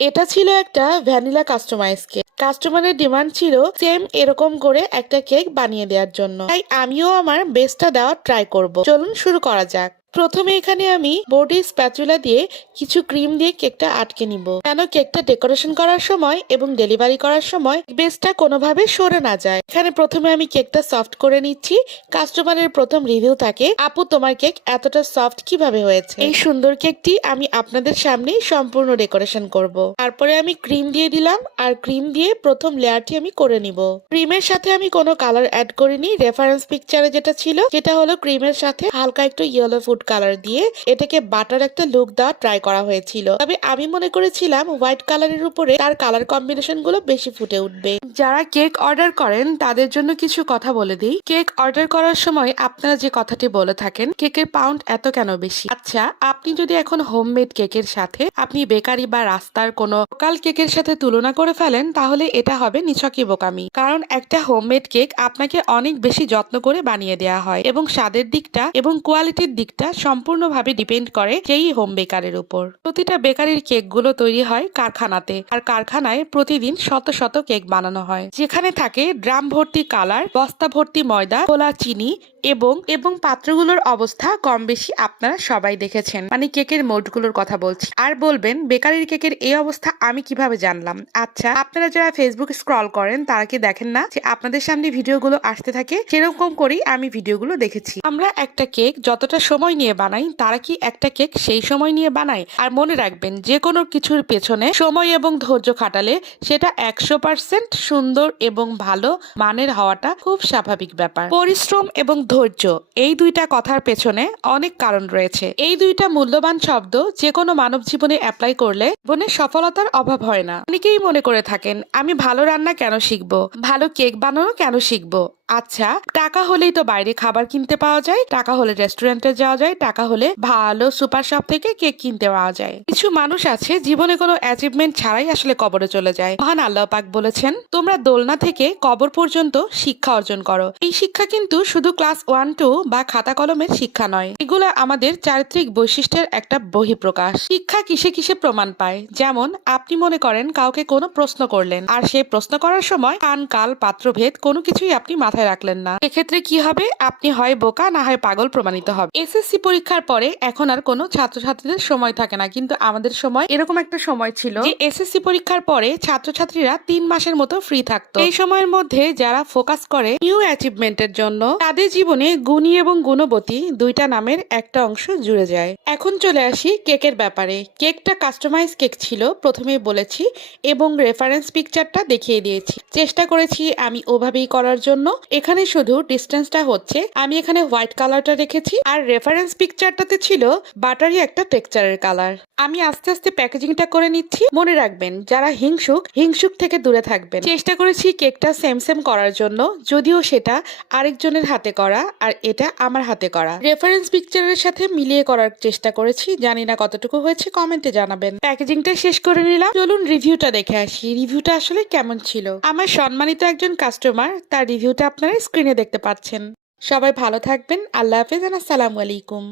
এটা ছিল একটা ভ্যানিলা কাস্টমাইজ কেক। কাস্টমারের ডিমান্ড ছিল সেম এরকম করে একটা কেক বানিয়ে দেওয়ার জন্য। তাই আমিও আমার বেস্টটা দেওয়ার ট্রাই করব। চলুন শুরু করা যাক। প্রথমে এখানে আমি বোর্ডে স্প্যাচুলা দিয়ে কিছু ক্রিম দিয়ে কেকটা আটকে নিব। কেন কেকটা ডেকোরেশন করার সময় এবং ডেলিভারি করার সময় বেসটা কোনোভাবে সরে না যায়? এখানে প্রথমে আমি কেকটা সফট করে নিচ্ছি। কাস্টমারের প্রথম রিভিউ থাকে, আপু, তোমার কেক এতটা সফট কীভাবে হয়েছে? এই সুন্দর কেকটি আমি আপনাদের সামনেই সম্পূর্ণ ডেকোরেশন করব। তারপরে আমি ক্রিম দিয়ে দিলাম আর ক্রিম দিয়ে প্রথম লেয়ারটি আমি করে নিব। ক্রিমের সাথে আমি কোনো কালার অ্যাড করিনি। রেফারেন্স পিকচারে যেটা ছিল, সেটা হলো ক্রিমের সাথে হালকা একটু ইয়েলো ফুড কালার দিয়ে এটাকে বাটার একটা লুক দেওয়া ট্রাই করা হয়েছিল। তবে আমি মনে করেছিলাম হোয়াইট কালারের উপরে তার কালার কম্বিনেশনগুলো বেশি ফুটে উঠবে। যারা কেক অর্ডার করেন, তাদের জন্য কিছু কথা বলে দিই। কেক অর্ডার করার সময় আপনারা যে কথাটি বলে থাকেন, কেকের পাউন্ড এত কেন বেশি? আচ্ছা আপনি যদি এখন হোমমেড কেকের সাথে আপনি বেকারি বা রাস্তার কোনো লোকাল কেকের সাথে তুলনা করে ফেলেন, তাহলে এটা হবে নিছকই বোকামি। কারণ একটা হোমমেড কেক আপনাকে অনেক বেশি যত্ন করে বানিয়ে দেওয়া হয় এবং স্বাদের দিকটা এবং কোয়ালিটির দিকটা সম্পূর্ণভাবে ডিপেন্ড করে সেই হোম বেকারের উপর। প্রতিটা বেকারির কেকগুলো তৈরি হয় কারখানাতে আর কারখানায় প্রতিদিন শত শত কেক বানানো হয়। যেখানে থাকে ড্রাম ভর্তি কালার, বস্তা ভর্তি ময়দা, খোলা চিনি এবং এবং পাত্রগুলোর অবস্থা কম বেশি আপনারা সবাই দেখেছেন। মানে কেকের মোল্ডগুলোর কথা বলছি। আর বলবেন বেকারির কেকের এই অবস্থা আমি কীভাবে জানলাম? আচ্ছা আপনারা যারা ফেসবুক স্ক্রল করেন, তারা কি দেখেন না যে আপনাদের সামনে ভিডিওগুলো আসতে থাকে? সেরকম করেই আমি ভিডিওগুলো দেখেছি। আমরা একটা কেক যতটা সময় নিয়ে বানাই, তারা কি একটা কেক সেই সময় নিয়ে বানায়? আর মনে রাখবেন যে কোনো কিছুর পেছনে সময় এবং ধৈর্য খাটালে সেটা একশো পার্সেন্ট সুন্দর এবং ভালো মানের হওয়াটা খুব স্বাভাবিক ব্যাপার। পরিশ্রম এবং ধৈর্য, এই দুইটা কথার পেছনে অনেক কারণ রয়েছে। এই দুইটা মূল্যবান শব্দ যে কোনো মানব জীবনে অ্যাপ্লাই করলে জীবনে সফলতার অভাব হয় না। অনেকেই মনে করে থাকেন, আমি ভালো রান্না কেন শিখব? ভালো কেক বানানো কেন শিখব? আচ্ছা টাকা হলেই তো বাইরে খাবার কিনতে পাওয়া যায়, টাকা হলে রেস্টুরেন্টে যাওয়া যায়, টাকা হলে ভালো সুপার শপ থেকে কেক কিনতে পাওয়া যায়। কিছু মানুষ আছে, জীবনে কোনো অ্যাচিভমেন্ট ছাড়াই আসলে কবরে চলে যায়। মহান আল্লাহ পাক বলেছেন, তোমরা দোলনা থেকে কবর পর্যন্ত শিক্ষা অর্জন করো। এই শিক্ষা কিন্তু শুধু ক্লাস ওয়ান টু বা খাতা কলমের শিক্ষা নয়, এগুলো আমাদের চারিত্রিক বৈশিষ্ট্যের একটা বহিঃপ্রকাশ। শিক্ষা কিসে কিসে প্রমাণ পায়? যেমন, আপনি মনে করেন কাউকে কোনো প্রশ্ন করলেন, আর সেই প্রশ্ন করার সময় কান, কাল, পাত্রভেদ কোনো কিছুই আপনি মাথায় রাখলেন না। এক্ষেত্রে কি হবে? আপনি হয় বোকা না হয় পাগল প্রমাণিত হবে। এসএসসি পরীক্ষার পরে এখন আর কোনো ছাত্রছাত্রীদের সময় থাকে না। কিন্তু আমাদের সময় এরকম একটা সময় ছিল। যে এসএসসি পরীক্ষার পরে ছাত্রছাত্রীরা তিন মাসের মতো ফ্রি থাকতো। এই সময়ের মধ্যে যারা ফোকাস করে নিউ অ্যাচিভমেন্টের জন্য তাদের জীবনে গুণী এবং গুণবতী দুইটা নামের একটা অংশ জুড়ে যায়। এখন চলে আসি কেকের ব্যাপারে। কেকটা কাস্টমাইজ কেক ছিল প্রথমে বলেছি এবং রেফারেন্স পিকচারটা দেখিয়ে দিয়েছি। চেষ্টা করেছি আমি ওভাবেই করার জন্য। এখানে শুধু ডিস্টেন্সটা হচ্ছে, আমি এখানে হোয়াইট কালারটা রেখেছি, আর রেফারেন্স পিকচারটাতে ছিল বাটারি একটা টেক্সচারের কালার আমি আস্তে আস্তে প্যাকেজিংটা করে নিচ্ছি। মনে রাখবেন, যারা হিংসুক হিংসুক থেকে দূরে থাকবেন। চেষ্টা করেছি কেকটা সেম সেম করার জন্য, যদিও সেটা আরেকজনের হাতে করা, আর এটা আমার হাতে করা। রেফারেন্স পিকচারের সাথে মিলিয়ে করার চেষ্টা করেছি, জানি না কতটুকু হয়েছে কমেন্টে জানাবেন। প্যাকেজিংটা শেষ করে নিলাম। চলুন রিভিউটা দেখে আসি রিভিউটা আসলে কেমন ছিল? আমার সম্মানিত একজন কাস্টমার তার রিভিউটা আপনারা স্ক্রিনে দেখতে পাচ্ছেন। সবাই ভালো থাকবেন। আল্লাহ হাফিজ আসসালামু আলাইকুম।